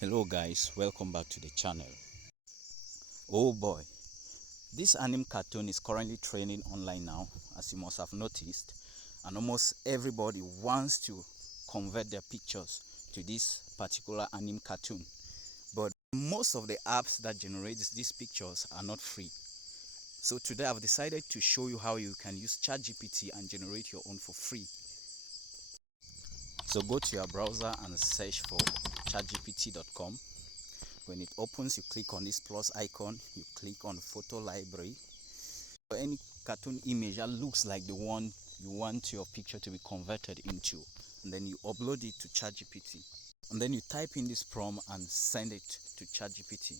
Hello guys, welcome back to the channel. Oh boy, this anime cartoon is currently trending online now, as you must have noticed, and almost everybody wants to convert their pictures to this particular anime cartoon. But most of the apps that generate these pictures are not free. So today I've decided to show you how you can use ChatGPT and generate your own for free. So go to your browser and search for chatgpt.com. When it opens, you click on this plus icon, you click on photo library. For any cartoon image that looks like the one you want your picture to be converted into, and then you upload it to ChatGPT. And then you type in this prompt and send it to ChatGPT.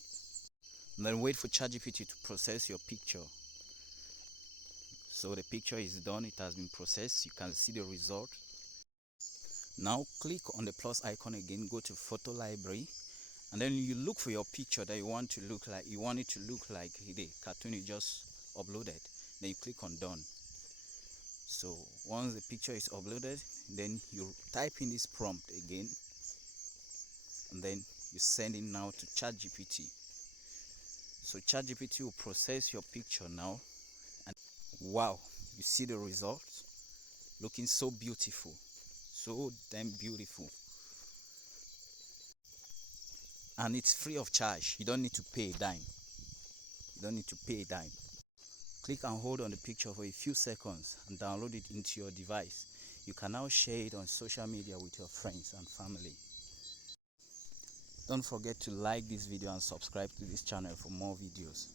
And then wait for ChatGPT to process your picture. So the picture is done, it has been processed, you can see the result. Now click on the plus icon again, go to photo library, and then you look for your picture that you want to look like. You want it to look like the cartoon you just uploaded. Then you click on done. So once the picture is uploaded, then you type in this prompt again, and then you send it now to ChatGPT. So ChatGPT will process your picture now, and wow, you see the results looking so beautiful, so damn beautiful. And it's free of charge. You don't need to pay a dime. You don't need to pay a dime. Click and hold on the picture for a few seconds and download it into your device. You can now share it on social media with your friends and family. Don't forget to like this video and subscribe to this channel for more videos.